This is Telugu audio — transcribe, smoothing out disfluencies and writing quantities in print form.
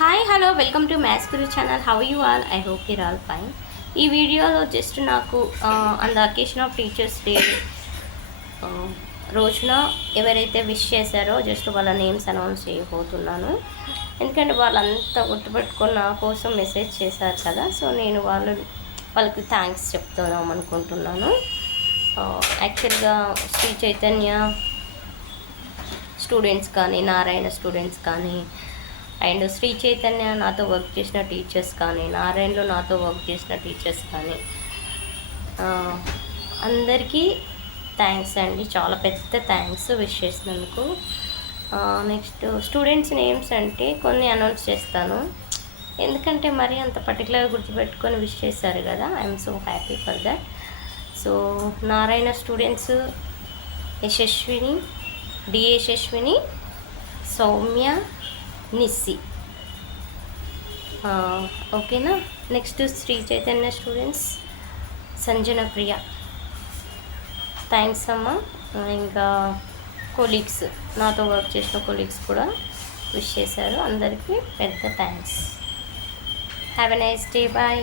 Hi hello welcome to maths Guru channel. How you all? I hope your all fine. ఈ వీడియోలో జస్ట్ నాకు on the occasion of teachers day రోజున ఎవరైతే విష్ చేశారో జస్ట్ వాళ్ళ నేమ్స్ అనౌన్స్ చేయబోతున్నాను. ఎందుకంటే వాళ్ళంతా గుర్తుపెట్టుకొని నా కోసం మెసేజ్ చేశారు కదా, సో నేను వాళ్ళకి థ్యాంక్స్ చెప్తాం అనుకుంటున్నాను. యాక్చువల్గా శ్రీ చైతన్య స్టూడెంట్స్ కానీ, నారాయణ స్టూడెంట్స్ కానీ, అండ్ శ్రీ చైతన్య నాతో వర్క్ చేసిన టీచర్స్ కానీ, నారాయణలో నాతో వర్క్ చేసిన టీచర్స్ కానీ అందరికీ థ్యాంక్స్ అండి. చాలా పెద్ద థ్యాంక్స్ విష్ చేసినందుకు. నెక్స్ట్ స్టూడెంట్స్ నేమ్స్ అంటే కొన్ని అనౌన్స్ చేస్తాను, ఎందుకంటే మరీ అంత పర్టికులర్గా గుర్తుపెట్టుకొని విష్ చేశారు కదా. I'm so happy for that. So Narayana students Yashaswini, D Yashaswini, Sowmya, Nissi. ఓకేనా. Next Sri Chaitanya students Sanjana Priya, thanks అమ్మ. ఇంకా కొలీగ్స్, నాతో వర్క్ చేసిన కొలీగ్స్ కూడా విష్ చేశారు, అందరికీ పెద్ద thanks. Have a nice day, bye.